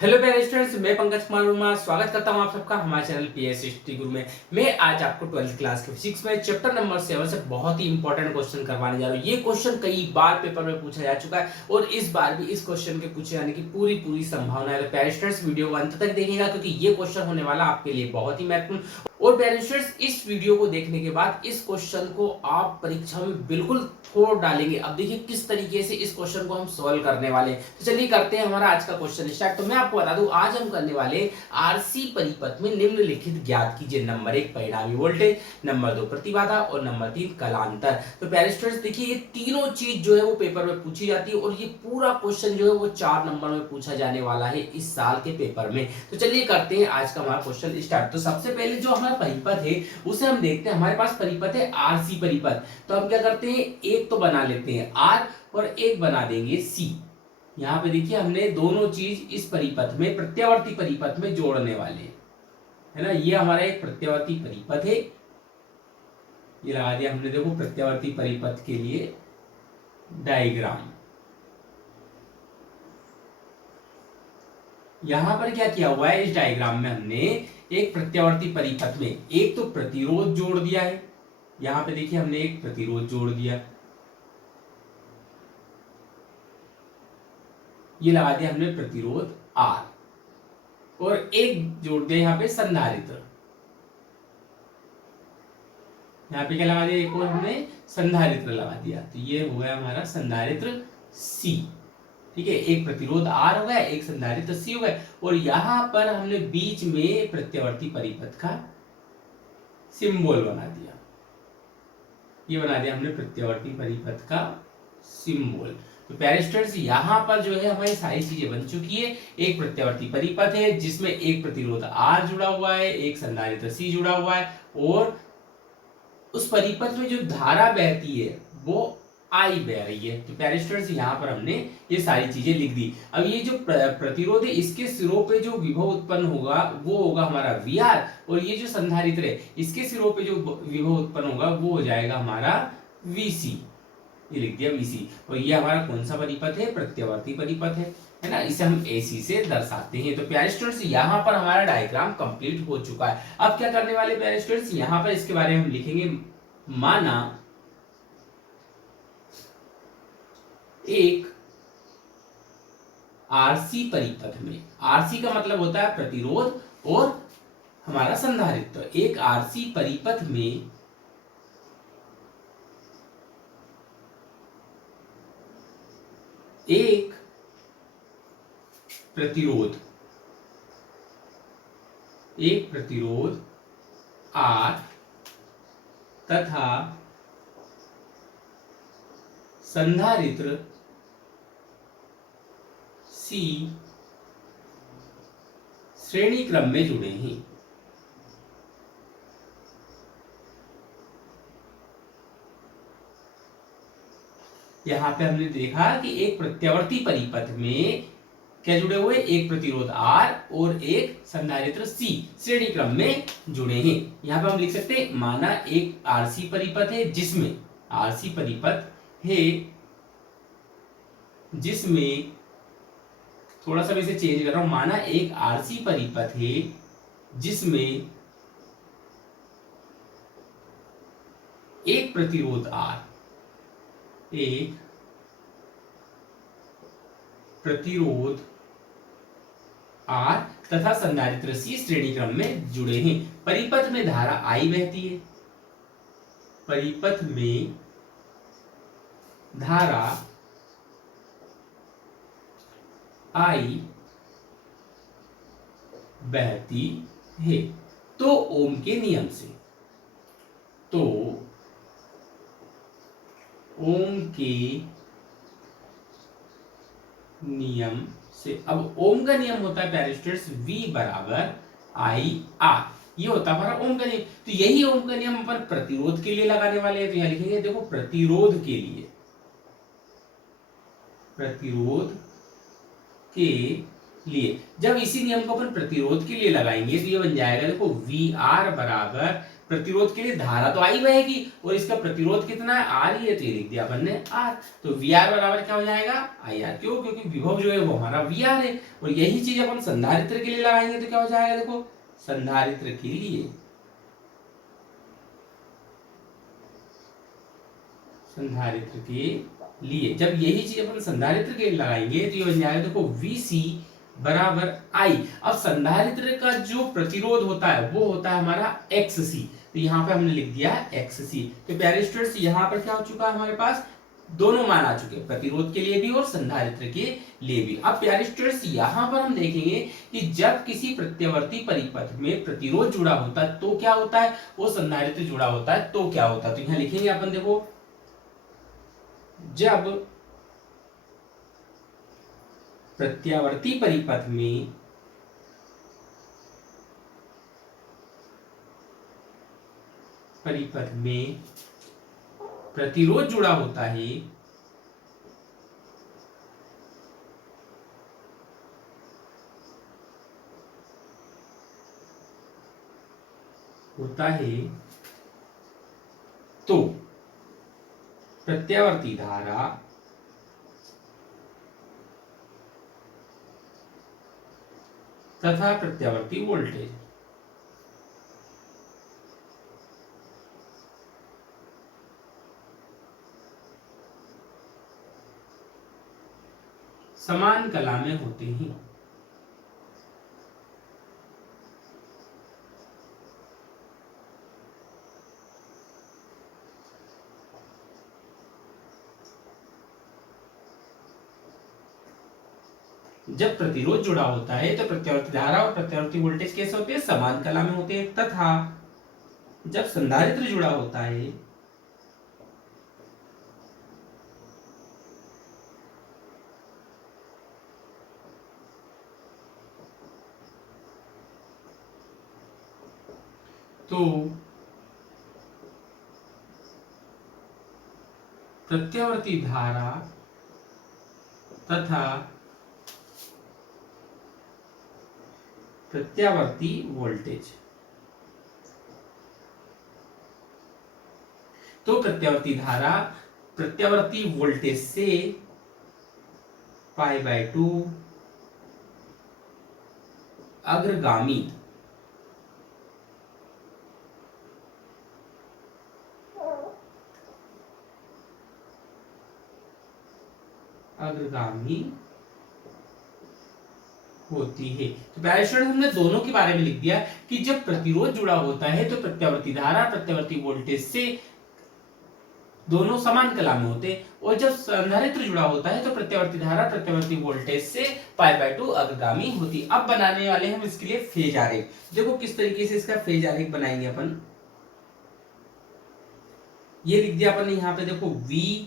Hello प्यारे students, मैं पंकज कुमार वर्मा स्वागत करता हूं आप सबका हमारे चैनल पीएस हिस्ट्री गुरु में। मैं आज आपको 12th क्लास के फिजिक्स में चैप्टर नंबर 7 से बहुत ही इंपॉर्टेंट क्वेश्चन करवाने जा रहा हूं। ये क्वेश्चन कई बार पेपर में पूछा जा चुका है और इस बार भी इस क्वेश्चन के पूछे जाने की पूरी संभावना है। तो प्यारे स्टूडेंट्स, वीडियो को अंत तक देखिएगा क्योंकि ये क्वेश्चन होने वाला आपके लिए बहुत ही महत्वपूर्ण। और प्यारे स्टूडेंट्स, इस वीडियो को देखने के बाद इस क्वेश्चन को आप परीक्षा में बिल्कुल फोड़ डालेंगे। अब देखिए किस तरीके से इस क्वेश्चन को हम सॉल्व करने वाले हैं। तो चलिए करते हैं हमारा आज का क्वेश्चन स्टार्ट। तो मैं आपको बता दूं, आज हम करने वाले आरसी परिपथ में निम्नलिखित ज्ञात कीजिए। नंबर 1 परिणामी वोल्टेज, नंबर 2 प्रतिबाधा और नंबर 3 कलांतर। तो प्यारे स्टूडेंट्स देखिए, ये तीनों चीज जो है वो पेपर में पूछी जाती है और ये पूरा क्वेश्चन जो है वो 4 नंबर में पूछा जाने वाला है इस साल के पेपर में। तो चलिए करते हैं आज का हमारा क्वेश्चन स्टार्ट। तो सबसे पहले जो हमारा परिपथ है उसे हम देखते हैं। हमारे पास परिपथ है आरसी परिपथ। तो हम क्या करते हैं, एक तो बना लेते हैं आर और एक बना देंगे सी। यहां पे देखिए हमने दोनों चीज इस परिपथ में, प्रत्यावर्ती परिपथ में जोड़ने वाले हैं, है ना। ये हमारा एक प्रत्यावर्ती परिपथ है, ये लगा दिया हमने। देखो प्रत्यावर्ती परिपथ के लिए डायग्राम। यहां पर क्या किया हुआ है, इस डायग्राम में हमने एक प्रत्यावर्ती परिपथ में एक तो प्रतिरोध जोड़ दिया है। यहां पे देखिए हमने एक प्रतिरोध जोड़ दिया, ये लगा दिया हमने प्रतिरोध R, और एक जोड़ दिया यहाँ पे संधारित्र। यहाँ पे क्या लगा दिया, एक और हमने संधारित्र लगा दिया। तो ये हो गया हमारा संधारित्र C। ठीक है, एक प्रतिरोध R हो गया, एक संधारित्र C हो गया, और यहां पर हमने बीच में प्रत्यावर्ती परिपथ का सिंबल बना दिया। ये बना दिया हमने प्रत्यावर्ती परिपथ का सिंबल। तो प्यारे स्टूडेंट्स, यहां पर जो है हमारी सारी चीजें बन चुकी है। एक प्रत्यावर्ती परिपथ है जिसमें एक प्रतिरोध R जुड़ा हुआ है, एक संधारित्र C जुड़ा हुआ है, और उस परिपथ में जो धारा बहती है वो I बह रही है। तो प्यारे स्टूडेंट्स, यहाँ पर हमने ये सारी चीजें लिख दी। अब ये जो प्रतिरोध है इसके सिरों पे जो विभव उत्पन्न होगा वो होगा हमारा VR, और ये जो संधारित्र है इसके सिरों पे जो विभव उत्पन्न होगा वो हो जाएगा हमारा VC। ये लिख दिया VC। और ये हमारा कौन सा परिपथ है, प्रत्यावर्ती परिपथ है ना। इसे हम AC से दर्शाते हैं। तो प्यारे स्टूडेंट्स, यहाँ पर हमारा डायग्राम कंप्लीट हो चुका है। अब क्या करने वाले प्यारे स्टूडेंट्स, यहाँ पर इसके बारे में हम लिखेंगे। माना एक आरसी परिपथ में, आरसी का मतलब होता है प्रतिरोध और हमारा संधारित्र। एक आरसी परिपथ में एक प्रतिरोध R तथा संधारित्र C श्रेणी क्रम में जुड़े हैं। यहां पे हमने देखा कि एक प्रत्यावर्ती परिपथ में क्या जुड़े हुए, एक प्रतिरोध R और एक संधारित्र C श्रेणी क्रम में जुड़े हैं। यहां पे हम लिख सकते हैं, माना एक आरसी परिपथ है जिसमें, आरसी परिपथ है जिसमें, थोड़ा सा मैं इसे चेंज कर रहा हूं, माना एक आरसी परिपथ है जिसमें एक प्रतिरोध R, एक प्रतिरोध R तथा संधारित्र C श्रेणी क्रम में जुड़े हैं। परिपथ में धारा I बहती है, परिपथ में धारा I बहती है तो ओम के नियम से, तो ओम के नियम से। अब ओम का नियम होता है प्यारे स्टूडेंट्स V बराबर IR, ये होता है हमारा ओम का नियम। तो यही ओम का नियम अपन प्रतिरोध के लिए लगाने वाले हैं। तो यहां लिखेंगे, देखो प्रतिरोध के लिए, प्रतिरोध के लिए जब इसी नियम को अपन प्रतिरोध के लिए लगाएंगे तो ये बन जाएगा, देखो VR बराबर प्रतिरोध के लिए धारा तो आई बहेगी और इसका प्रतिरोध कितना है, आर ही है, तो ये लिख दिया अपन ने आर। तो वी आर बराबर क्या हो जाएगा, आई आर। क्यों, क्योंकि विभव जो है वो हमारा वी आर है। और यही चीज अपन संधारित्र के लिए लगाएंगे तो क्या हो जाएगा, देखो संधारित्र के लिए, संधारित्र के लिए जब यही चीज अपन संधारित्र के लिए लगाएंगे तो ये बन जाएगा देखो VC बराबर I। अब संधारित्र का जो प्रतिरोध होता है वो होता है हमारा XC, तो यहाँ पे हमने लिख दिया XC। तो प्यारे स्टूडेंट्स यहाँ पर क्या हो चुका है, हमारे पास दोनों मान आ चुके हैं, प्रतिरोध के लिए भी और संधारित्र के लिए भी। अब प्यारे स्टूडेंट्स यहाँ पर हम देखेंगे कि जब किसी प्रत्यावर्ती परिपथ में प्रतिरोध जुड़ा होता है तो क्या होता है, वो संधारित्र जुड़ा होता है तो क्या होता है। तो यहाँ लिखेंगे अपन, देखो जब प्रत्यावर्ती परिपथ में प्रतिरोध जुड़ा होता है तो प्रत्यावर्ती धारा तथा प्रत्यावर्ती वोल्टेज समान कला में होते हैं। जब प्रतिरोध जुड़ा होता है तो प्रत्यावर्ती धारा और प्रत्यावर्ती वोल्टेज कैसे होते हैं, समान कला में होते हैं। तथा जब संधारित्र जुड़ा होता है तो प्रत्यावर्ती धारा तथा प्रत्यावर्ती वोल्टेज, तो प्रत्यावर्ती धारा प्रत्यावर्ती वोल्टेज से π/2 अग्रगामी होती है। तो प्यारे स्टूडेंट हमने दोनों के बारे में लिख दिया कि जब प्रतिरोध जुड़ा होता है तो प्रत्यावर्ती धारा प्रत्यावर्ती वोल्टेज से दोनों समान कला में होते हैं, और जब संधारित्र जुड़ा होता है तो प्रत्यावर्ती धारा प्रत्यावर्ती वोल्टेज से π/2 अग्रगामी होती। अब बनाने वाले हम इसके लिए फेज आरेख। देखो किस तरीके से इसका फेज आरेख बनाएंगे अपन। ये लिख दिया अपन ने यहाँ पे, देखो V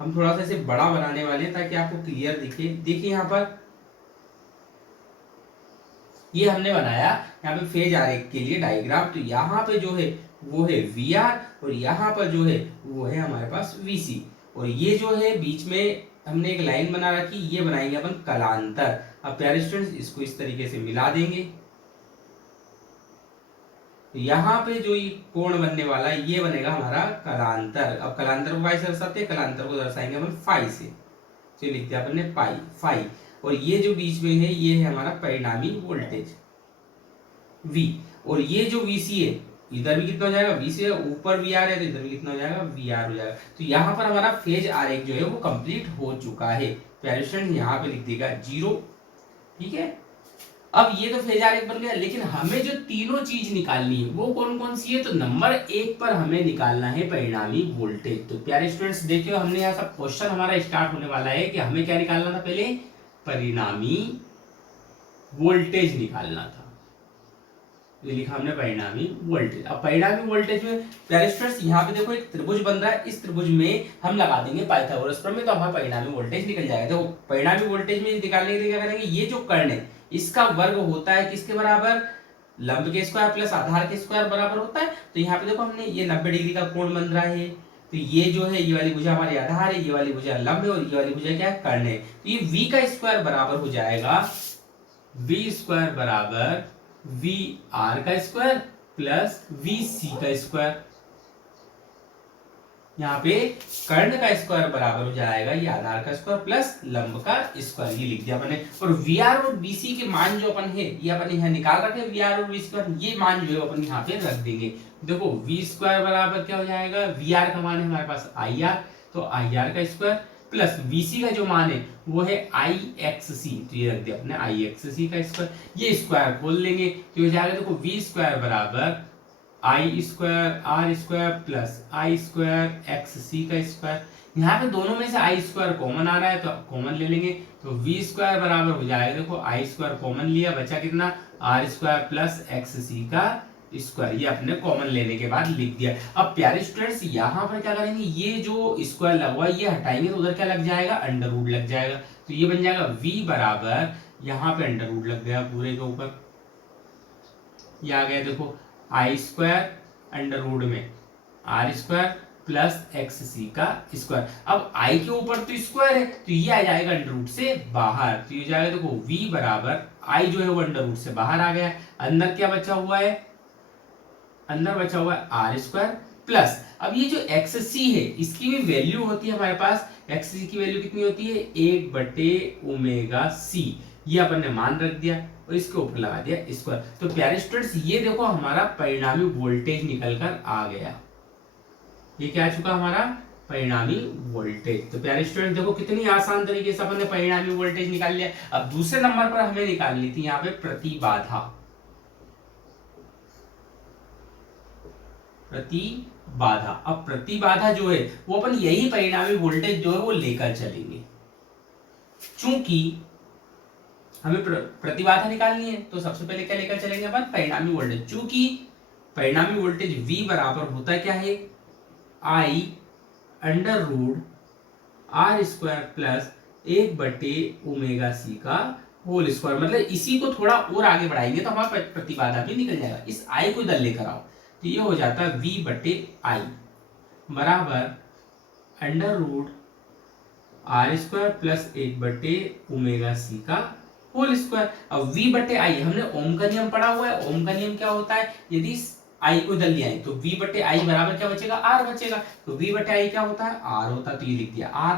हम थोड़ा सा इसे बड़ा बनाने वाले हैं ताकि आपको क्लियर दिखे। देखिए यहाँ पर ये हमने बनाया यहाँ पे फेज आरेख के लिए डायग्राम। तो यहाँ पे जो है वो है VR और यहाँ पर जो है वो है हमारे पास VC, और ये जो है बीच में हमने एक लाइन बना रखी, ये बनाएंगे अपन कलांतर। अब प्यारे स्टूडेंट्स इसको इस तरीके से मिला देंगे। तो यहाँ पे जो ये कोण बनने वाला है ये बनेगा हमारा कलांतर। अब कलांतर को कैसे दर्शाते हैं, कलांतर को दर्शाएंगे अपन फाई से। तो लिख दिया अपन ने पाई फाई, और ये जो बीच में है ये है हमारा परिणामी वोल्टेज V, और ये जो VC है इधर भी कितना हो जाएगा, VC है, ऊपर VR है तो इधर भी कितना हो जाएगा, VR हो जाएगा। तो यहाँ पर हमारा फेज आरेख जो है वो कंप्लीट हो चुका है। प्यारे स्टूडेंट यहाँ पे लिख देगा 0, ठीक है। अब ये तो फेज आरेख बन गया, लेकिन हमें जो तीनों चीज निकालनी है वो कौन कौन सी है, तो नंबर 1 पर हमें निकालना है परिणामी वोल्टेज। तो प्यारे स्टूडेंट्स देखिए हमने यहाँ सब क्वेश्चन हमारा स्टार्ट होने वाला है कि हमें क्या निकालना था, पहले परिणामी वोल्टेज निकालना था। ये लिखा हमने परिणामी वोल्टेज। अब परिणामी वोल्टेज में प्यारे स्टूडेंट्स यहाँ पे देखो एक त्रिभुज बन रहा है, इस त्रिभुज में हम लगा देंगे पाइथागोरस प्रमेय, तो हमारा परिणामी वोल्टेज निकल जाएगा। तो परिणामी वोल्टेज में निकालने के लिए क्या करेंगे, ये जो कर्ण है इसका वर्ग होता है किसके बराबर, लंब के स्क्वायर प्लस आधार के स्क्वायर बराबर होता है। तो यहाँ पे देखो हमने ये 90 डिग्री का कोण बन रहा है, तो ये जो है ये वाली भुजा हमारी आधार है, ये वाली भुजा लंब है, और ये वाली भुजा क्या है, कर्ण है। तो ये v का स्क्वायर बराबर हो जाएगा v स्क्वायर बराबर VR का स्क्वायर प्लस VC का स्क्वायर। यहाँ पे कर्ण का स्क्वायर बराबर हो जाएगा ये आधार का स्क्वायर प्लस लंब का स्क्वायर, ये लिख दिया मैंने। और VR और BC के मान जो अपन है ये अपन यहाँ निकाल रखे, VR और BC का ये मान जो है अपन यहाँ पे रख देंगे। देखो V स्क्वायर बराबर क्या हो जाएगा, VR का मान है हमारे पास IR, तो IR का स्क्वायर प्लस VC का जो मान है वो है IXC, तो ये रख दिया अपने IXC का स्क्वायर। ये स्क्वायर खोल लेंगे तो हो जाएगा देखो V स्क्वायर बराबर I square R square plus I square X C का स्क्वायर। यहाँ पे दोनों में से आई स्क्वायर कॉमन आ रहा है तो कॉमन ले लेंगे, तो वी स्क्वायर बराबर हो जाएगा देखो आई स्क्वायर कॉमन लिया, बचा कितना are square plus x C का स्क्वायर, ये अपने कॉमन लेने के बाद लिख दिया। अब प्यारे स्टूडेंट्स यहाँ पर क्या करेंगे, ये जो स्क्वायर लगा हुआ है ये हटाएंगे तो उधर क्या लग जाएगा, अंडर रूट लग जाएगा, तो ये बन जाएगा v बराबर यहाँ पे अंडर रूट लग गया पूरे के ऊपर, ये आ गया देखो आई स्क्वायर अंडर रूट में are square plus x C का स्क्वायर। अब आई के ऊपर तो स्क्वायर है तो ये आ जाएगा अंडर रूट से बाहर, तो ये जाएगा देखो v बराबर आई जो है वो अंडर रूट से बाहर आ गया, अंदर क्या बचा हुआ है, अंदर बचा हुआ है आर स्क्वायर प्लस, अब ये जो एक्स सी है इसकी भी वैल्यू होती है हमारे पास, एक्स सी की वैल्यू कितनी होती है 1/ओमेगा c, ये अपन ने मान रख दिया और इसके ऊपर लगा दिया स्क्वायर। तो प्यारे स्टूडेंट्स ये देखो हमारा परिणामी वोल्टेज निकल कर आ गया, ये क्या आ चुका हमारा परिणामी वोल्टेज। तो प्यारे स्टूडेंट देखो कितनी आसान तरीके से अपन ने परिणामी वोल्टेज निकाल लिया। अब दूसरे नंबर पर हमें निकालनी थी यहाँ पे प्रतिबाधा, प्रतिबाधा। अब प्रतिबाधा जो है वो अपन यही परिणामी वोल्टेज जो है वो लेकर चलेंगे, चूंकि हमें प्रतिबाधा निकालनी है तो सबसे पहले क्या लेकर चलेंगे अपन परिणामी वोल्टेज, चूंकि परिणामी वोल्टेज V बराबर होता क्या है I under root R square plus 1/ओमेगा c का होल स्क्वायर। मतलब इसी को थोड़ा और आगे बढ़ाएंगे तो हमारा प्रतिबाधा भी निकल जाएगा, इस I को इधर लेकर आओ तो ये हो जाता है V/I बराबर under root R square plus 1/ओमेगा c का होल स्क्वायर। अब V/I हमने ओम का नियम पढ़ा हुआ है, ओम का नियम क्या होता है, यदि I को इधर लिया है तो V/I बराबर क्या बचेगा R बचेगा, तो V/I क्या होता है R होता है, तो ये लिख दिया R,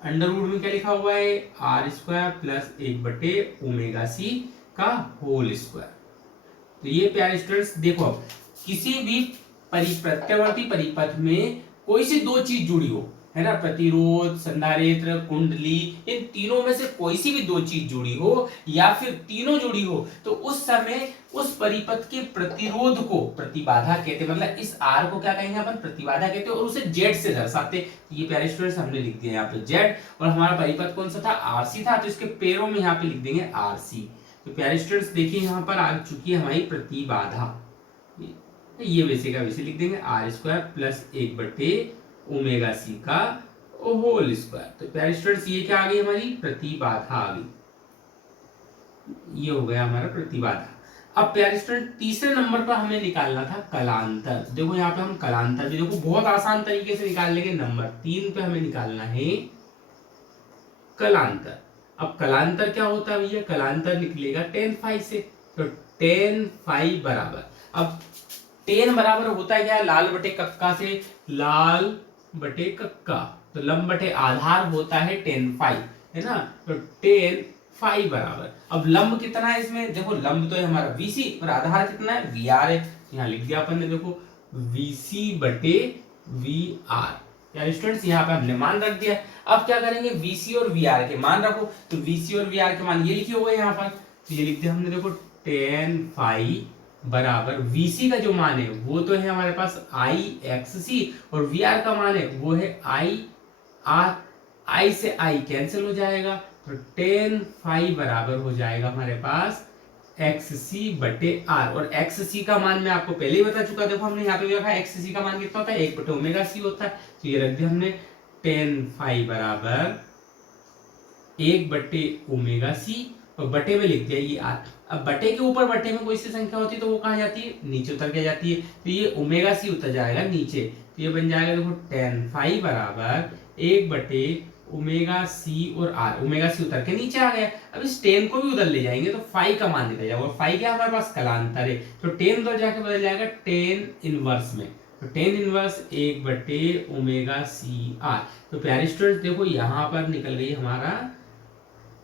अंडर रूट में क्या लिखा हुआ है आर स्क्वायर प्लस 1/ओमेगा c का होल स्क्वायर। तो ये प्यारे स्टूडेंट्स देखो अब किसी भी प्रत्यावर्ती परिपथ में कोई सी दो चीज जुड़ी हो है ना, प्रतिरोध संधारित्र कुंडली, इन तीनों में से कोई सी भी दो चीज जुड़ी हो या फिर तीनों जुड़ी हो तो उस समय उस परिपथ के प्रतिरोध को प्रतिबाधा कहते हैं। मतलब इस R को क्या कहेंगे अपन प्रतिबाधा कहते हैं और उसे Z से दर्शाते हैं। ये प्यारे स्टूडेंट्स हमने लिख दिया यहाँ पे Z, और हमारा परिपथ कौन सा था RC था, तो इसके पैरों में यहाँ पे लिख देंगे RC। तो प्यारे स्टूडेंट्स देखिए यहाँ पर आ चुकी है हमारी प्रतिबाधा, ये वैसे का वैसे लिख देंगे आर स्क्वायर प्लस 1/ओमेगा c का होल स्क्वायर। तो प्यारे स्टूडेंट्स ये क्या आ गई हमारी प्रतिबाधा आ गई, ये हो गया हमारा प्रतिबाधा। अब प्यारे स्टूडेंट तीसरे नंबर पर हमें निकालना था कलांतर। देखो यहाँ पे हम कलांतर भी देखो बहुत आसान तरीके से निकाल लेंगे। नंबर 3 पे हमें निकालना है कलांतर। अब कलांतर क्या होता है भैया, कलांतर निकलेगा tan phi से, तो tan phi बराबर, अब tan बराबर होता है क्या लाल बटे कक्का से, लाल बटे कक्का, तो लंब बटे आधार होता है tan phi है ना, तो tan phi बराबर, अब लंब कितना है इसमें देखो, लंब तो है हमारा VC और आधार कितना है VR है, यहाँ लिख दिया अपन ने देखो VC बटे VR। यार स्टूडेंट्स यहाँ पे हमने मान रख दिया। अब क्या करेंगे VC और VR के मान रखो, तो VC और VR के मान ये लिखे हुए यहाँ पर, तो ये लिख दिया हमने देखो tan phi बराबर VC का जो मान है वो तो है हमारे पास IXC और VR का मान है वो है IR, I से I कैंसिल हो जाएगा, तो tan phi बराबर हो जाएगा हमारे पास XC बटे R, और XC का मान मैं आपको पहले ही बता चुका, देखो हमने यहाँ पे देखा XC का मान कितना होता है 1/ओमेगा c होता है, तो ये रख दिया हमने tan phi बराबर 1/ओमेगा c और बटे में लिख दिया ये R। अब बटे के ऊपर बटे में कोई सी संख्या होती है तो वो कहाँ जाती है नीचे उतर के जाती है, तो ये ओमेगा c उतर जाएगा नीचे, तो ये बन जाएगा देखो tan phi बराबर 1/ओमेगा ओमेगा सी और आर, ओमेगा सी उतर के नीचे आ गया। अब इस टेन को भी उधर ले जाएंगे तो फाई का मान निकल जाएगा, और फाई क्या हमारे पास कलांतर है, तो टेन उधर जाके बदल जाएगा टेन इनवर्स में, तो टेन इनवर्स 1/ओमेगा सी आर। तो प्यारे स्टूडेंट्स देखो यहाँ पर निकल गई हमारा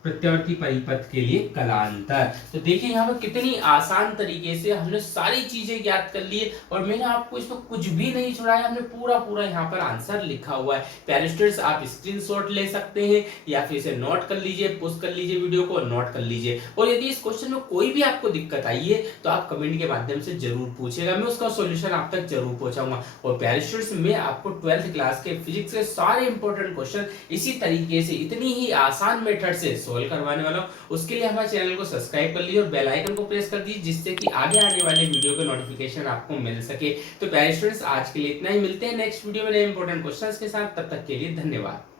प्रत्यावर्ती परिपथ के लिए कलांतर। तो देखिए यहाँ पर कितनी आसान तरीके से हमने सारी चीजें ज्ञात कर ली है, और मैंने आपको इसमें कुछ भी नहीं छुड़ाया, हमने पूरा पूरा यहाँ पर आंसर लिखा हुआ है। प्यारे स्टूडेंट्स आप स्क्रीनशॉट ले सकते हैं या फिर इसे नोट कर लीजिए, पोस्ट कर लीजिए, वीडियो को नोट कर लीजिए, और यदि इस क्वेश्चन में कोई भी आपको दिक्कत आई है तो आप कमेंट के माध्यम से जरूर पूछेगा, मैं उसका सोल्यूशन आप तक जरूर पहुंचाऊंगा। और प्यारे स्टूडेंट्स मैं आपको 12th क्लास के फिजिक्स के सारे इंपॉर्टेंट क्वेश्चन इसी तरीके से इतनी ही आसान मेथड से सोल्व करवाने वाला हूं। उसके लिए हमारे चैनल को सब्सक्राइब कर लीजिए और बेल आइकन को प्रेस कर दीजिए, जिससे कि आगे आने वाले वीडियो के नोटिफिकेशन आपको मिल सके। तो प्यारे स्टूडेंट्स आज के लिए इतना ही, मिलते हैं नेक्स्ट वीडियो में नए इंपॉर्टेंट क्वेश्चंस के साथ, तब तक के लिए धन्यवाद।